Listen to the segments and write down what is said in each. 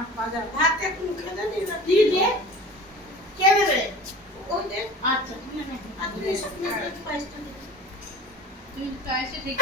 হাতে মুখে দেন না দিয়ে দিয়ে কে দেবে ওই দে আচ্ছা আপনি সব নিয়ে পাঁচটা তুই কাছে ঠিক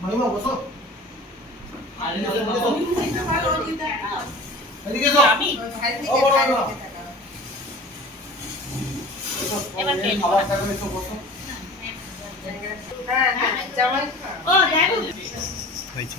মাইমা বসো আমি এবার খাবার টাকা এসো বসো হ্যাঁ জামাই ও দেখো হয়েছে